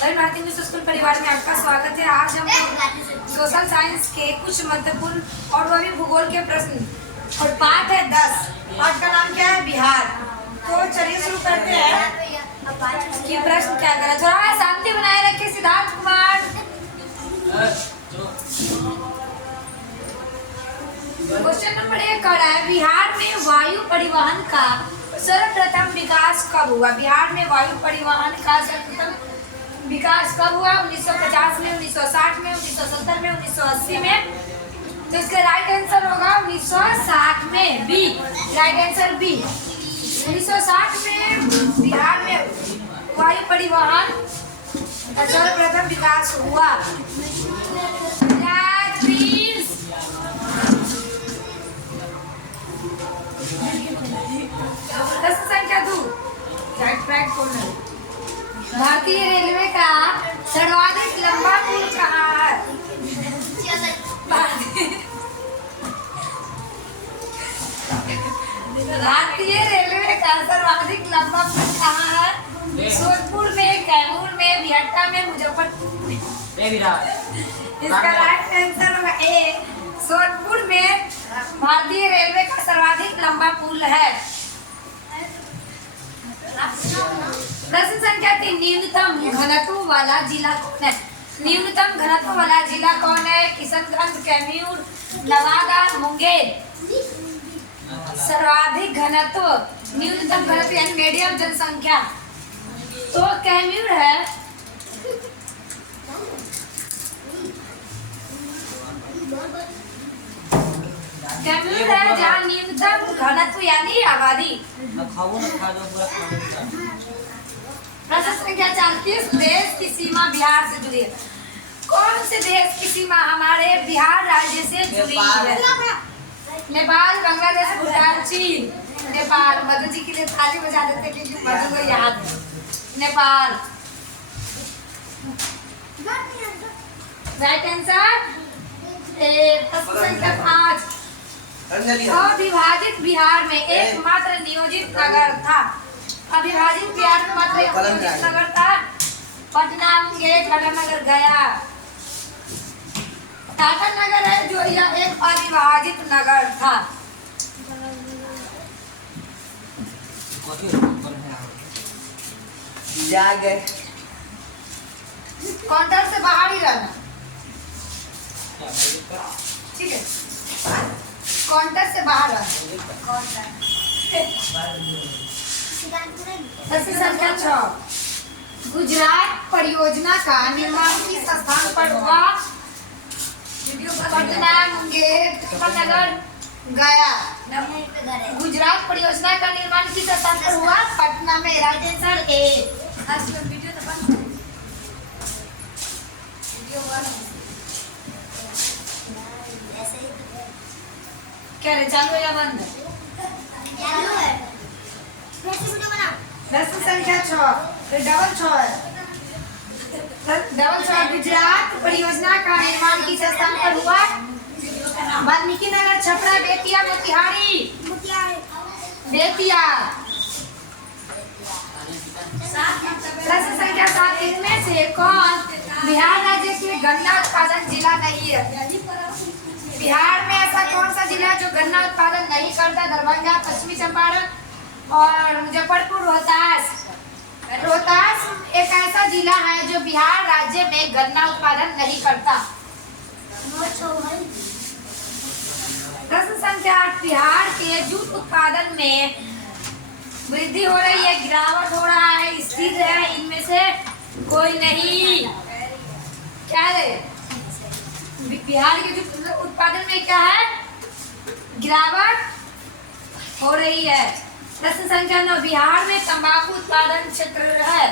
सभी भारतीय English school परिवार में आपका स्वागत है। आज हम सोशल साइंस के कुछ महत्वपूर्ण और वो भी भूगोल के प्रश्न और पाठ है 10। पाठ का नाम क्या है? बिहार। तो चलिए शुरू करते हैं कि प्रश्न क्या करा। थोड़ा शांति बनाए रखिए सिद्धार्थ कुमार। क्वेश्चन नंबर 1 कह रहा है बिहार में वायु परिवहन का सर्वप्रथम विकास कब हुआ? बिहार में वायु परिवहन का सर्वप्रथम विकास कब हुआ? 1950 में, 1960 में, 1970 में, 1980 में। तो इसका राइट आंसर होगा 1960 में, बी। Right answer B. 1960 में बिहार में वायु परिवहन का सर्वप्रथम विकास हुआ। प्रश्न संख्या 2। भारतीय रेलवे का सर्वाधिक लंबा पुल कहाँ है? भारतीय रेलवे का सर्वाधिक लंबा पुल कहाँ है? सोनपुर में, कैमूर में, बिहटा में, मुजफ्फरपुर में। इसका राइट आंसर होगा ए, सोनपुर में भारतीय रेलवे का सर्वाधिक लंबा पुल है। प्रश्न संख्या 3। न्यूनतम घनत्व वाला जिला कौन है? न्यूनतम घनत्व वाला जिला कौन है? किशनगंज, कैमूर, नवादा, मुंगेर। सर्वाधिक घनत्व, न्यूनतम घनत्व यानी मीडियम जनसंख्या, तो कैमूर है। कैमूर है जहाँ न्यूनतम घनत्व यानी आबादी। प्रश्न संख्या 4। किस देश की सीमा बिहार से जुड़ी है? कौन से देश की सीमा हमारे बिहार राज्य से जुड़ी है? नेपाल, बांग्लादेश, भूटान, चीन। नेपाल। मधु जी के लिए ताली बजा देते क्योंकि मधु को याद है। नेपाल। Right answer. प्रश्न संख्या 5। अविभाजित बिहार में एकमात्र नियोजित नगर था। अविभाजित बिहार में मात्र एक नियोजित नगर था। पटना, मुंगेर, टाटानगर, गया। टाटानगर है जो यह एक अविभाजित नगर था। काउंटर से बाहर ही रहना, ठीक है? काउंटर से बाहर रहना। प्रश्न संख्या 6। गुजरात परियोजना का निर्माण किस स्थान पर हुआ? पटना, मुंगेर, टाटानगर, गया। गुजरात परियोजना का निर्माण किस स्थान पर हुआ? पटना में। Right answer A. क्या रे, चालू है या बंद? चालू है। प्रश्न संख्या 6 डबल 6 है। डबल 6। गुजरात परियोजना का निर्माण किस स्थान पर हुआ? वाल्मीकि नगर, छपरा, बेतिया, मोतिहारी। बेतिया। प्रश्न संख्या 7। इनमें से कौन बिहार राज्य के गन्ना उत्पादन जिला नहीं है? बिहार में ऐसा कौन सा जिला जो गन्ना उत्पादन नहीं करता? दरभंगा, पश्चिमी चंपारण और मुजफ्फरपुर, रोहतास। रोहतास एक ऐसा जिला है जो बिहार राज्य में गन्ना उत्पादन नहीं करता। प्रश्न संख्या 8। बिहार के जूट उत्पादन में वृद्धि हो रही है, गिरावट हो रहा है, स्थिर है? इनमें से कोई नहीं। क्या है? बिहार के जूट उत्पादन में क्या है? गिरावट हो रही है। प्रश्न संख्या 9। बिहार में तंबाकू उत्पादन क्षेत्र है।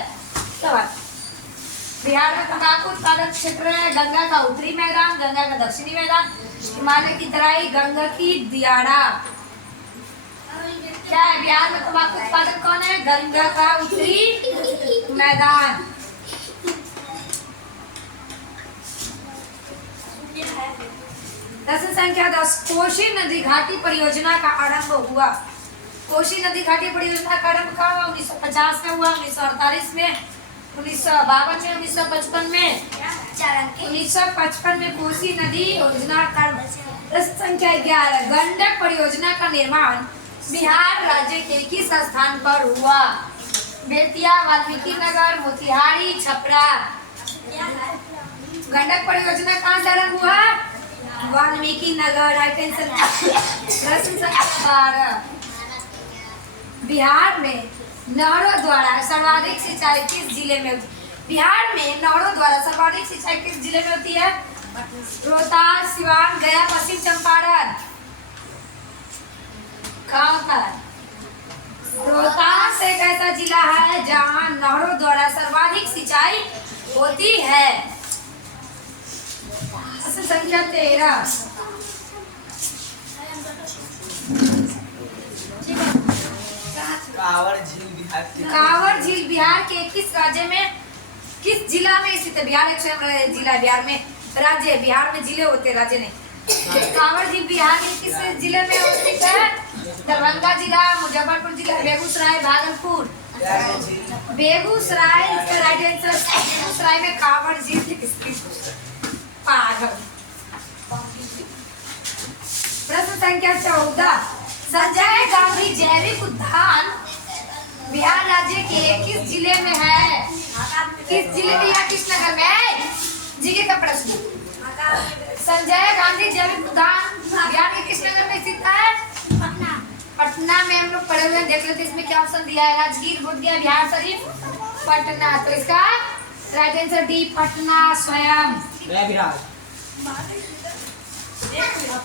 बिहार में तंबाकू उत्पादन क्षेत्र है। गंगा का उत्तरी मैदान, गंगा का दक्षिणी मैदान, हिमालय की तराई, गंगा की दियारा। क्या है बिहार में तंबाकू उत्पादन कौन है? गंगा का उत्तरी मैदान। प्रश्न संख्या 10। कोसी नदी घाटी परियोजना का आरंभ हुआ। कोसी नदी घाटी परियोजना का आरंभ कब हुआ? 1950 में हुआ, 1948 में, 1952 में, 1955 में, 1955 में कोसी नदी योजना का प्रश्न संख्या 11 गंडक परियोजना का निर्माण बिहार राज्य के किस स्थान पर हुआ? बेतिया, वाल्मीकि नगर, मोतिहारी, छपरा। गंडक परियोजना कहाँ से आरंभ हुआ? वाल्मीकि नगर। प्रश्न संख्या 12 बिहार में नहरों द्वारा सर्वाधिक सिंचाई किस जिले में? बिहार में नहरों द्वारा सर्वाधिक सिंचाई किस जिले में होती है? रोहतास, सिवान, गया, पश्चिम चंपारण। कहाँ पर? रोहतास एक ऐसा जिला है जहाँ नहरों द्वारा सर्वाधिक सिंचाई होती है। प्रश्न संख्या 13 कांवर झील बिहार के किस राज्य में, किस जिला में स्थित है? बिहार एक स्वयं जिला है, बिहार में राज्य है, बिहार में जिले होते, राज्य नहीं। कांवर झील बिहार के किस जिले में स्थित है? दरभंगा जिला, मुजफ्फरपुर जिला, बेगूसराय, भागलपुर। बेगूसराय इसका राइट आंसर। बेगूसराय में कांवर झील स्थित। पागल। प्रश्न संख्या 14 संजय गांधी जैविक उद्यान बिहार राज्य के किस जिले में है? किस जिले में या किस नगर में? जीके का प्रश्न। संजय गांधी जैविक उद्यान बिहार के किस नगर में स्थित है? पटना में। हम लोग पढ़े हुए देख लेते इसमें क्या ऑप्शन दिया है। राजगीर, बोधगया, बिहार शरीफ, पटना। तो इसका राइट आंसर डी पटना स्वयं।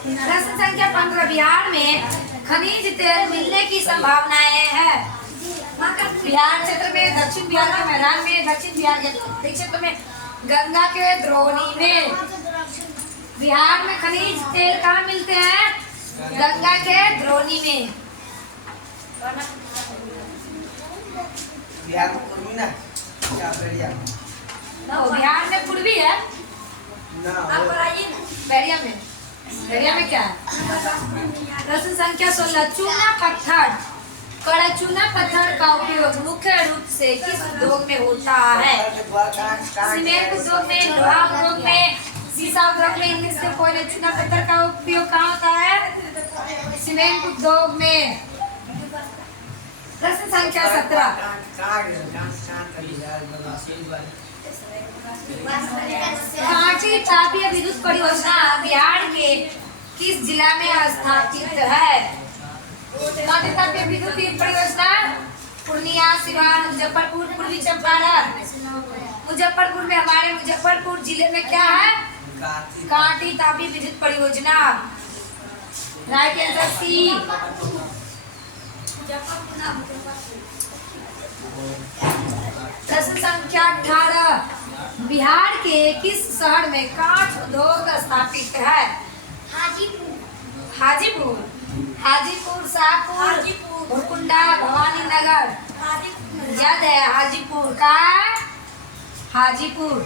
प्रश्न संख्या 15 बिहार में खनिज तेल मिलने की संभावनाएं है? बिहार क्षेत्र में, दक्षिण बिहार के मैदान में, दक्षिण बिहार के क्षेत्र में, गंगा के द्रोणी में। बिहार में खनिज तेल कहाँ मिलते हैं? गंगा के द्रोणी में। बिहार में पूर्वी ना क्या बैरिया? बिहार में पूर्वी है ना बैरिया में। बैरिया में क्या है? प्रश्न संख्या 16 चूना पत्थर, चूना पत्थर का उपयोग मुख्य रूप से किस उद्योग में होता है? सीमेंट उद्योग में, लोहा उद्योग में, शीशा उद्योग में। इनमें से कोई चूना पत्थर का उपयोग कहाँ होता है? सीमेंट उद्योग में। प्रश्न संख्या 17 कांटी तापीय विद्युत परियोजना बिहार के किस जिला में स्थापित है? कांटी तापीय विद्युत परियोजना पूर्णिया, सिवान, मुजफ्फरपुर, पूर्वी चंपारण। मुजफ्फरपुर में, हमारे मुजफ्फरपुर जिले में क्या है? कांटी तापीय विद्युत परियोजना। Right answer C. प्रश्न संख्या 18 बिहार के किस शहर में काठ उद्योग स्थापित है? हाजीपुर, हाजीपुर, शाहपुर, भुरकुंडा, भवानी नगर। याद है हाजीपुर का? हाजीपुर।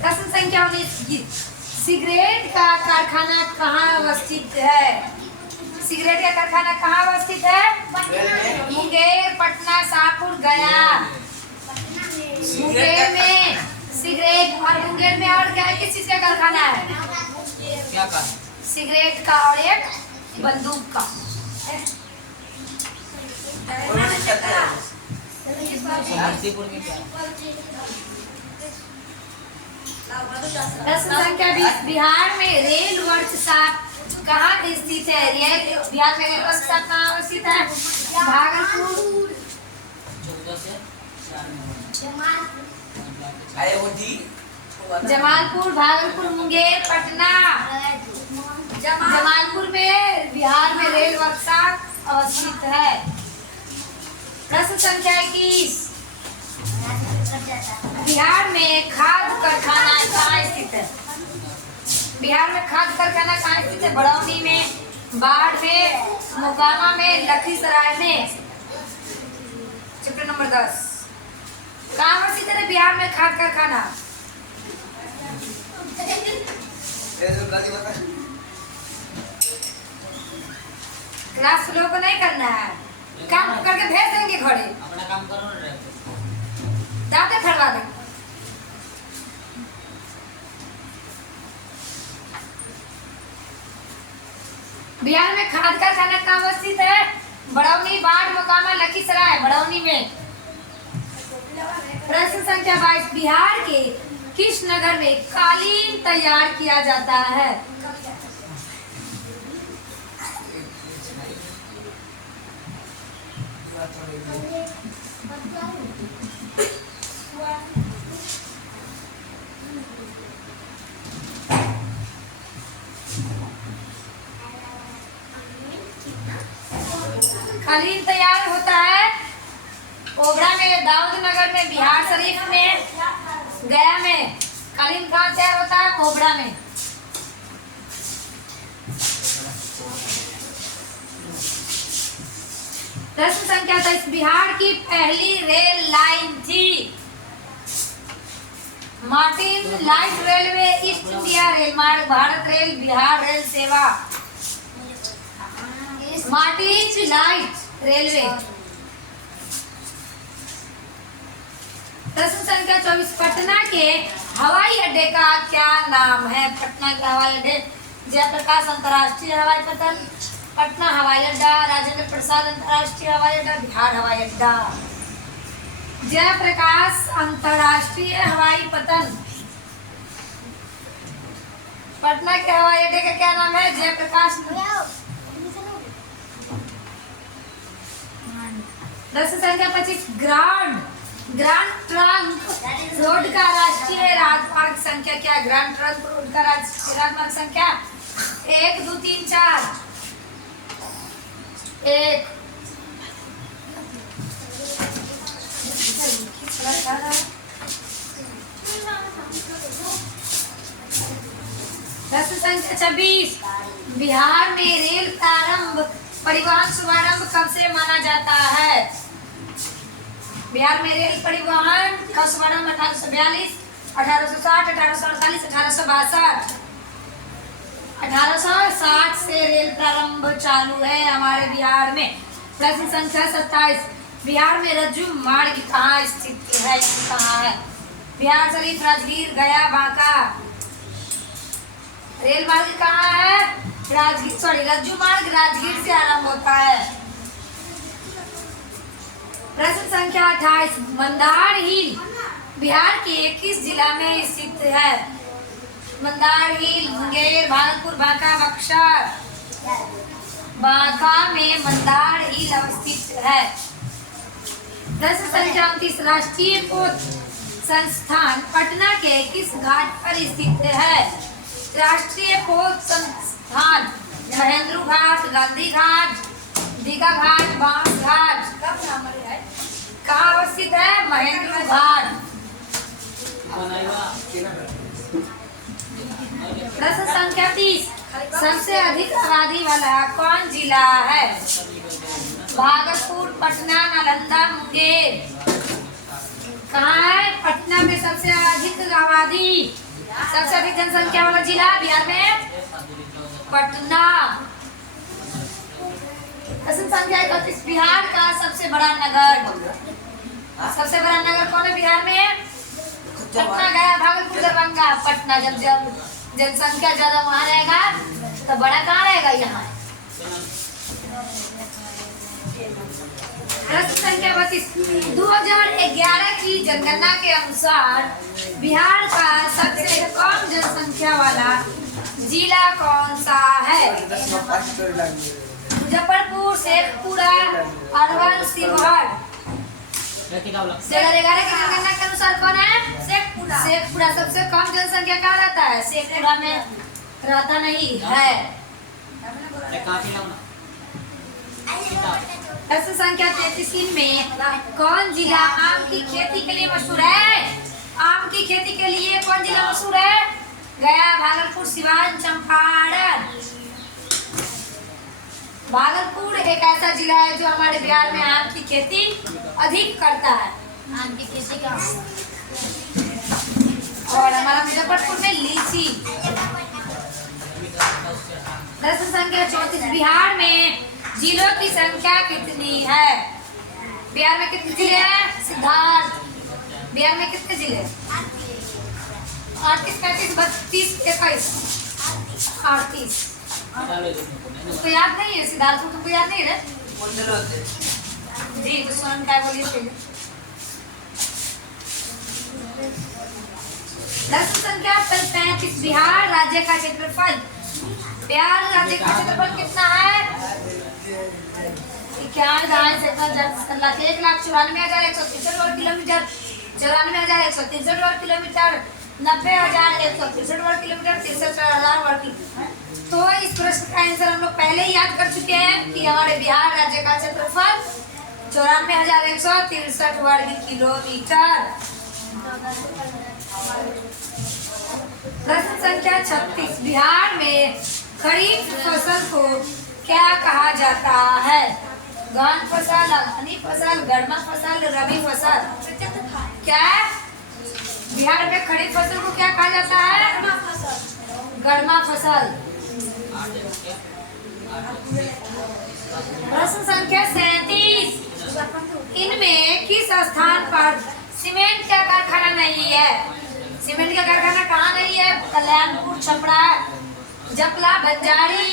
प्रश्न संख्या 19 सिगरेट का कारखाना कहाँ अवस्थित है? सिगरेट का कारखाना कहाँ अवस्थित है? मुंगेर, पटना, शाहपुर, गया। मुंगेर में सिगरेट और मुंगेर में और क्या है? किस चीज का कारखाना है? क्या का? सिगरेट का और एक बंदूक का। समस्तीपुर में क्या? प्रश्न संख्या 20 बिहार में रेल वर्कशॉप कहाँ स्थित है? बिहार में रेल वर्कशॉप कहाँ स्थित है? भागलपुर, जमालपुर, भागलपुर, मुंगेर, पटना। जमालपुर में बिहार में रेल वर्कशॉप अवस्थित है। प्रश्न संख्या 21 बिहार में खाद कारखाना कहाँ स्थित है? बिहार में खाद कारखाना कहाँ स्थित है? बरौनी में, बाढ़ में, मोकामा में, लखीसराय में। चैप्टर नंबर 10 कहाँ स्थित है बिहार में खाद कारखाना? क्लास फ्लो को नहीं करना है, काम करके भेज देंगे घरे। अपना काम करो ना। दबा दें। बिहार में खाद कारखाना कहाँ अवस्थित है? बड़ौनी, बाढ़, मोकामा, लखीसराय। बड़ौनी में। प्रश्न संख्या 22, बिहार के किस नगर में कालीन तैयार किया जाता है? कालीन तैयार होता है ओबरा में, दाऊद नगर में, बिहार शरीफ में, गया में। कालीन कहाँ तैयार होता है? ओबरा में। प्रश्न संख्या 23, बिहार की पहली रेल लाइन थी? Martin light railway, east India rail मार्ग, भारत रेल, बिहार रेल सेवा। Martin light railway. प्रश्न संख्या 24, पटना के हवाई अड्डे का क्या नाम है? पटना के हवाई अड्डे जयप्रकाश अंतर्राष्ट्रीय हवाई पतन, पटना हवाई अड्डा, राजेंद्र प्रसाद अंतर्राष्ट्रीय हवाई अड्डा, बिहार हवाई अड्डा। जयप्रकाश अंतर्राष्ट्रीय हवाई पतन। पटना के हवाई अड्डे का क्या नाम है? जयप्रकाश। प्रश्न संख्या 25, ग्रांड ट्रंक रोड का राष्ट्रीय राजमार्ग संख्या क्या? ग्रांड ट्रंक रोड का राष्ट्रीय राजमार्ग संख्या 1, 2, 3, 4। 1। प्रश्न संख्या 26, बिहार में रेल प्रारंभ परिवहन शुभारंभ कब से माना जाता है? बिहार में रेल परिवहन का शुभारंभ 1842, 1860, 1848, 1862। 1860 से रेल प्रारंभ चालू है हमारे बिहार में। प्रश्न संख्या 27, बिहार में रज्जु मार्ग कहाँ स्थित है? कहाँ है? बिहार शरीफ, राजगीर, गया, बांका। रेल मार्ग कहाँ है? राजगीर, सॉरी, रज्जु मार्ग राजगीर से आरंभ होता है। प्रश्न संख्या 28, मंदार हिल बिहार के किस जिला में स्थित है? मंदार हिल मुंगेर, भागलपुर, बांका, बक्सर। बांका में मंदार हिल अवस्थित है। प्रश्न संख्या 29, राष्ट्रीय पोत संस्थान पटना के किस घाट पर स्थित है? राष्ट्रीय पोत संस्थान महेंद्र घाट, गांधी घाट, दीघा घाट, बांस घाट। कहाँ अवस्थित है? महेंद्र घाट। प्रश्न संख्या 30, सबसे अधिक आबादी वाला कौन जिला है? भागलपुर, पटना, नालंदा, मुंगेर। कहाँ है? पटना में सबसे अधिक आबादी, सबसे अधिक जनसंख्या वाला जिला बिहार में पटना। प्रश्न संख्या 31, बिहार का सबसे बड़ा नगर? सबसे बड़ा नगर कौन है बिहार में? पटना, गया, भागलपुर, दरभंगा। पटना। जब जनसंख्या ज्यादा वहाँ रहेगा तो बड़ा कहाँ रहेगा? यहाँ। प्रश्न संख्या 32, 2011 की जनगणना के अनुसार बिहार का सबसे कम जनसंख्या वाला जिला कौन सा है? मुजफ्फरपुर, शेखपुरा, अरवल, शिवहर। 2011 की जनगणना के अनुसार कौन है? शेखपुरा सबसे कम जनसंख्या कहाँ रहता है? शेखपुरा में रहता नहीं है। प्रश्न संख्या 33 में कौन जिला आम की खेती के लिए मशहूर है? आम की खेती के लिए कौन जिला मशहूर है? गया, भागलपुर, सिवान, चंपारण। भागलपुर एक ऐसा जिला है जो हमारे बिहार में आम की खेती अधिक करता है। आम की खेती का। और हमारा मुजफ्फरपुर में लीची। प्रश्न संख्या 34, बिहार में जिलों की संख्या कितनी है? बिहार में कितने जिले हैं? सिद्धार्थ, बिहार में कितने जिले? 38, 35, 32, 21, 38। उसको याद नहीं है? सिद्धार्थ को तुमको याद नहीं है? जी तो स्वयं क्या बोलिए पहले। प्रश्न संख्या 35, बिहार राज्य का क्षेत्रफल। बिहार राज्य का क्षेत्रफल कितना है? 1,94,163 वर्ग किलोमीटर, 94,163 वर्ग किलोमीटर, 90,163 वर्ग किलोमीटर, 63,000 वर्ग किलोमीटर। तो इस प्रश्न का आंसर हम लोग पहले ही याद कर चुके हैं कि हमारे बिहार राज्य का क्षेत्रफल 94,163 वर्ग किलोमीटर। प्रश्न संख्या 36, बिहार में खरीफ फसल को क्या कहा जाता है? धान फसल, अगहनी फसल, गर्मा फसल, रबी फसल। क्या बिहार में खरीफ फसल को क्या कहा जाता है? गर्मा फसल। प्रश्न संख्या 37, इनमें किस स्थान पर सीमेंट का कारखाना नहीं है? सीमेंट का कारखाना कहाँ नहीं है? कल्याणपुर, छपरा, जपला, बंजारी।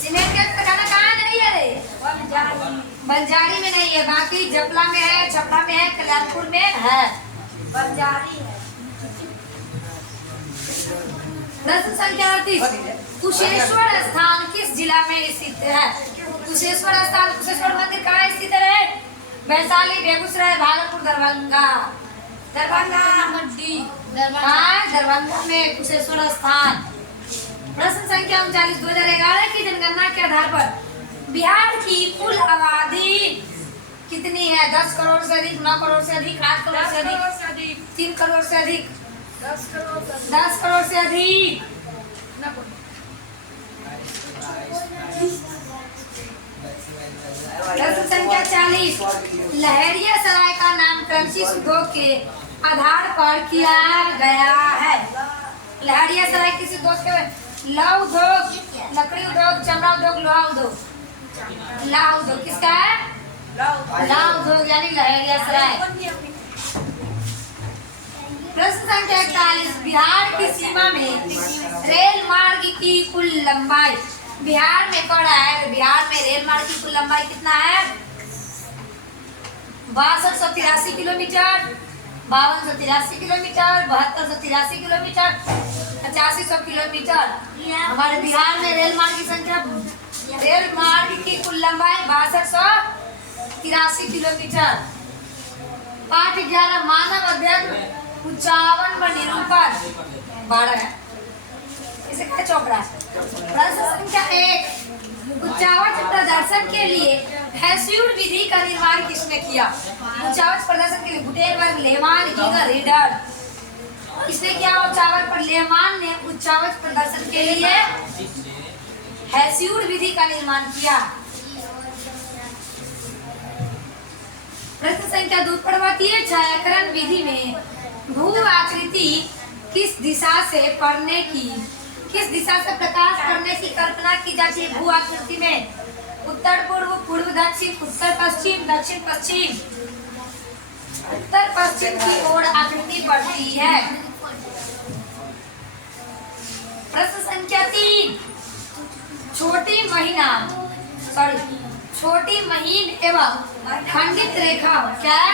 सीमेंट का कारखाना कहाँ नहीं है रे? बंजारी में नहीं है, बाकी जपला में है, छपरा में है, कल्याणपुर में है, बंजारी है। प्रश्न संख्या 38, कुशेश्वर स्थान किस जिला में स्थित है? कुशेश्वर स्थान, कुशेश्वर मंदिर कहाँ स्थित है? वैशाली, बेगूसराय, भागलपुर, दरभंगा। दरभंगा में कुशेश्वर स्थान। प्रश्न संख्या 39, 2011 की जनगणना के आधार पर बिहार की कुल आबादी कितनी है? 10 करोड़ से अधिक, 9 करोड़ से अधिक, 8 करोड़ से अधिक, 3 करोड़ से अधिक, 10 करोड़ से अधिक। प्रश्न संख्या 40, लहरियासराय का नामकरण किस उद्योग के आधार पर किया गया है? लहरियासराय किस उद्योग के? लौह उद्योग, लकड़ी उद्योग, चमड़ा उद्योग, लोहा उद्योग। लौह उद्योग किसका है? लौह उद्योग यानी लहरियासराय। प्रश्न संख्या 41, बिहार की सीमा में रेल मार्ग की कुल लंबाई। बिहार में पड़ा है, बिहार में रेल मार्ग की कुल लंबाई कितना है? 6283 किलोमीटर, 5283 किलोमीटर, 7283 किलोमीटर, 8500 किलोमीटर। हमारे बिहार में रेल मार्ग की संख्या, रेल मार्ग की कुल लंबाई 6283 किलोमीटर। पाठ 11, मानव अध्ययन, उच्चावन व निरूपण 12 है, इसे क्या चौकड़ा। प्रश्न संख्या 1, उच्चावच प्रदर्शन के लिए हेस्यूट विधि का निर्माण किसने किया? उच्चावच प्रदर्शन के लिए गुटेनबर्ग, लेहमान, गिगर, रीडर। किसने किया उच्चावच पर? लेहमान ने उच्चावच प्रदर्शन के लिए हेस्यूट विधि का निर्माण किया। प्रश्न संख्या 2, पर्वतीय छायाकरण विधि में भू आकृति किस दिशा से पड़ने की, किस दिशा से प्रकाश पड़ने की कल्पना की जाती है? भू आकृति में उत्तर पूर्व, पूर्व दक्षिण, उत्तर पश्चिम, दक्षिण पश्चिम। उत्तर पश्चिम की ओर आकृति पड़ती है। प्रश्न संख्या 3, छोटी महीन एवं खंडित रेखा क्या?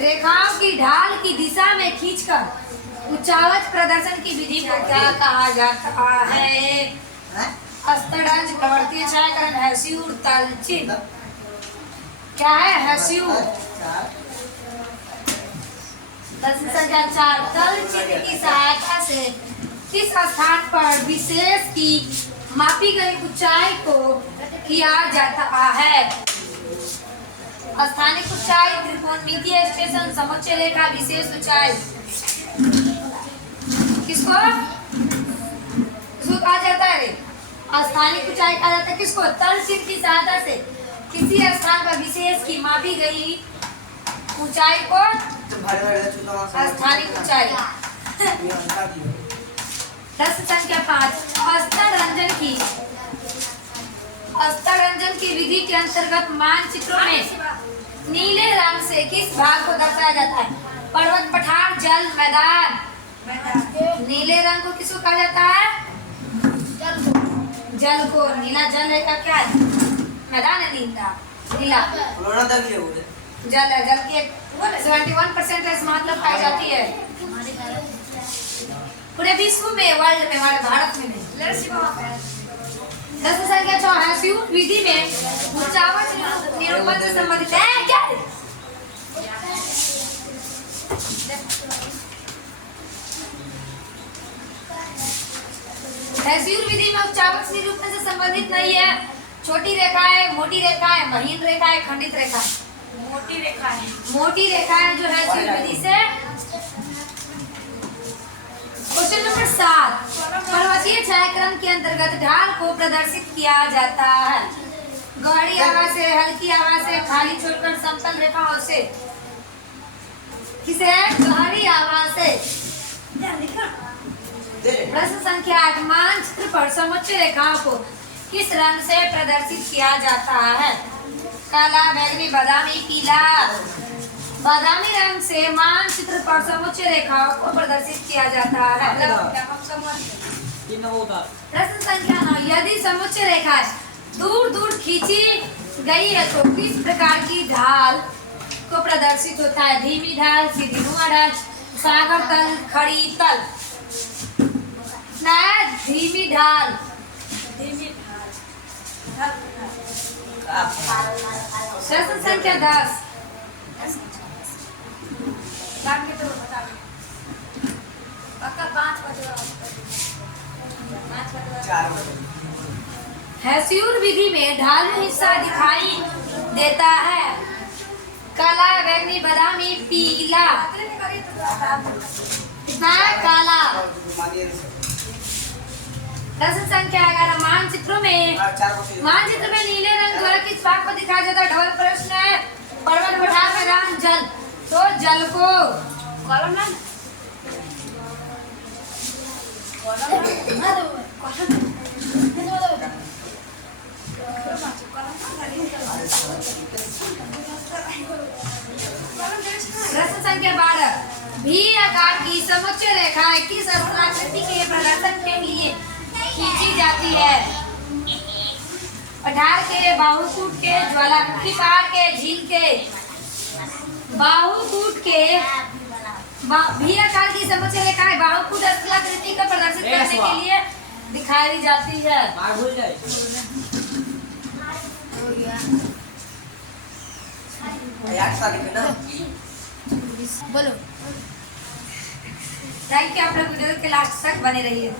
रेखाओं की ढाल की दिशा में खींचकर उच्चावच प्रदर्शन की विधि को क्या कहा जाता है? अस्तरंज, प्रवर्तीय छायाकरण, हेस्यूट, तलचित्र। क्या है हेस्यूट? प्रश्न संख्या 4, तलचित्र की सहायता से किस स्थान पर विशेष की मापी गई ऊंचाई को किया जाता है? स्थानिक ऊंचाई, त्रिकोणमितीय स्टेशन, समुच्चय रेखा, विशेष ऊंचाई। किसको कहा जाता है? स्थानिक ऊंचाई कहा जाता है। किसको? तलचित्र की सहायता से किसी स्थान पर विशेष की मापी गई ऊंचाई को स्थानिक ऊंचाई। प्रश्न संख्या 5 अस्तर रंजन की विधि के अंतर्गत मानचित्रों में नीले रंग से किस भाग को दर्शाया जाता है? पर्वत, पठार, जल, मैदान। नीले रंग को किसको कहा जाता है? जल को। नीला जल है का क्या है? मैदान है नीला। नीला जल है। जल की 71% मतलब पाई जाती है पूरे विश्व में, वर्ल्ड में, हमारे भारत में नहीं। प्रश्न संख्या 6 हेसियन विधि में उच्चावच निरूपण से संबंधित है क्या? हेसियन विधि में उच्चावच निरूपण से संबंधित नहीं है। छोटी रेखा है, मोटी रेखा है, महीन रेखा है, खंडित रेखा है। मोटी रेखा है। मोटी रेखा है जो हेसियन विधि से। क्वेश्चन नंबर 7 पर्वतीय छायाक्रम के अंतर्गत ढाल को प्रदर्शित किया जाता है। गहरी आवाज से, हल्की आवाज से, खाली छोड़कर समतल रेखाओं से। किसे? गहरी आवाज से। प्रश्न संख्या 8 मानचित्र पर समुच्चय रेखाओं को किस रंग से प्रदर्शित किया जाता है? काला, बैंगनी, बादामी, पीला। बादामी रंग से मानचित्र पर समुच्चय रेखाओं को प्रदर्शित किया जाता है। प्रश्न संख्या 9 यदि समुच्चय रेखा दूर दूर खींची गई है तो किस प्रकार की ढाल को प्रदर्शित होता है? धीमी ढाल, सीधी नुमा ढाल, सागर तल, खड़ी तल। धीमी ढाल। प्रश्न संख्या 10 हेसियन विधि में ढालू हिस्सा दिखाई देता है। काला, बैंगनी, बादामी, पीला। कितना है? काला। प्रश्न संख्या 11 मानचित्र में नीले रंग द्वारा किस भाग को दिखाया जाता है? डबल प्रश्न है। पर्वत, पठार, मैदान, जल। तो जल को। प्रश्न संख्या 12 भी आकार की समुच्चय रेखाएं किस स्थलाकृति के प्रदर्शन के लिए खींची जाती है? पठार के, बाहुकूट के, ज्वालामुखी पहाड़ के, झील के। बाहुकूट के भी आकार की समुच्चय रेखाएं बाहुकूट स्थलाकृति का प्रदर्शित करने के लिए दिखाई जाती है। बोलो। थैंक यू, आप लोग वीडियो के लास्ट तक बने रहिए।